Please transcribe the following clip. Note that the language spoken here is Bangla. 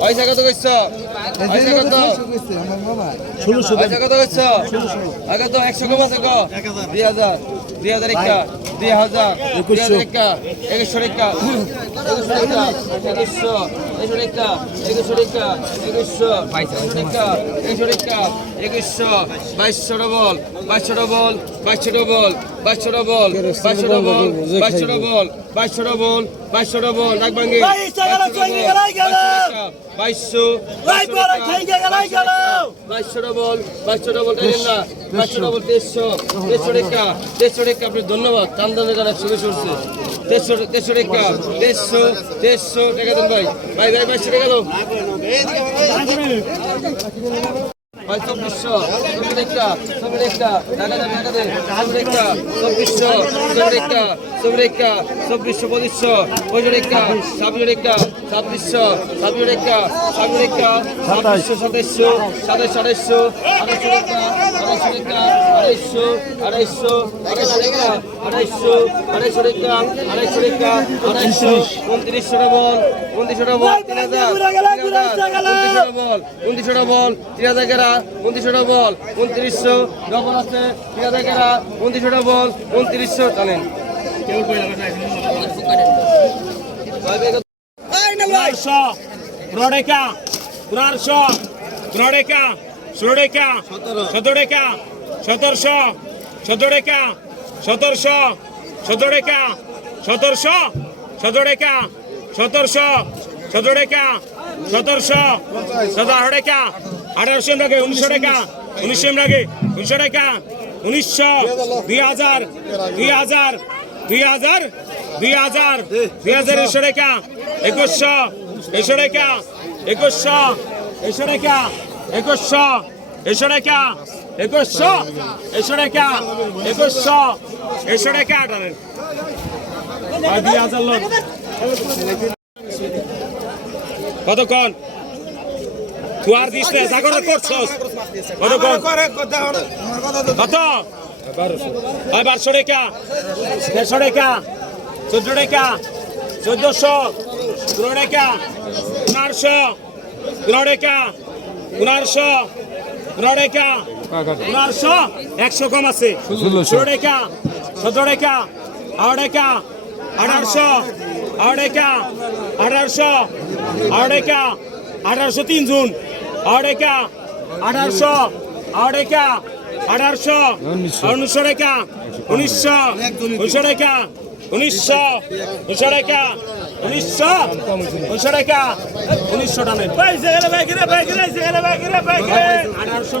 পয়সা কত কইছ পয়সা কত পয়সা কত কইছ আগে তো একশো কম আছে দুই হাজার। দুই হাজার একা দুই হাজার। দুই হাজার একা একুশশো রেখা একুশশো। রেখা একুশশো একুশশো রেখা একুশশো বাইশশো আপনি ধন্যবাদ তেইশশো তেইশশো রেখা তেইশশো তেইশশো টাকা দেন ভাই। ভাই ভাই বাইশশো টাকা দাও। ভাই, চব্বিশশো চব্বিশ রেখা চব্বিশ রেখা টাকা দেন টাকা দেন। চব্বিশ রেখা চব্বিশশো চব্বিশ রেখা চব্বিশ রেখা চব্বিশশো, পঁচিশশো পঁচিশ রেখা ছাব্বিশ রেখা ছাব্বিশশো ছাব্বিশ রেখা ছাব্বিশ রেখা সাতাইশশো সাতাইশশো সাতাইশ আড়াইশো আড়াইশো রেখা আড়াইশো রেখা আড়াইশো আড়াইশো আড়াইশো রেখা আড়াইশো আড়াইশো রেখা আড়াইশো রেখা আড়াইশো উনত্রিশশো ডবল উনত্রিশশো ডবল তিন হাজার উনত্রিশশো ডবল উনত্রিশশো ডবল তিন হাজার গেরা উনত্রিশশো ডবল উনত্রিশশো ডবল আছে তিন হাজার গেরা উনত্রিশশো ডবল উনত্রিশশো জানেন Grarso, Grodeca, Grarso, Grodeca, Slodeca, Sodoreca, Sotorso, Sodoreca, Sotorso, Sodoreca, Sotorso, Sodoreca, Sotorso, Sodoreca, Sotorso, Sodoreca, আঠারোশো টাকা উনিশশো টাকা উনিশশো টাকা উনিশশো টাকা উনিশশো দুই হাজার দুই হাজার দুই হাজার দুই হাজার দুই হাজার একশো টাকা একুশশো এসো রেখা একুশশো এসো রেখা একুশশো এসো রেখা একুশশো এসো রেখা একুশশো এসো রেখা আঠারেন কতক্ষণ? চোদ্দ রেখা, চোদ্দশো রেখা উনারশো পুনরেকা উনারশো পুনরেকা উনারশো একশো কম আছে। ষোলোরেকা সতেরোরেকা আড়েকা আঠারশো আড়েকা আঠারশো আড়েকা আঠারশো তিন জুন। আড়েকা আঠারশো আড়েকা আঠারশো উনিশশো রেখা উনিশশো উনিশশো রেখা উনিশশো উনিশশো রেখা উনিশশো উনিশশো টাকা। উনিশশো টাকা আঠারোশো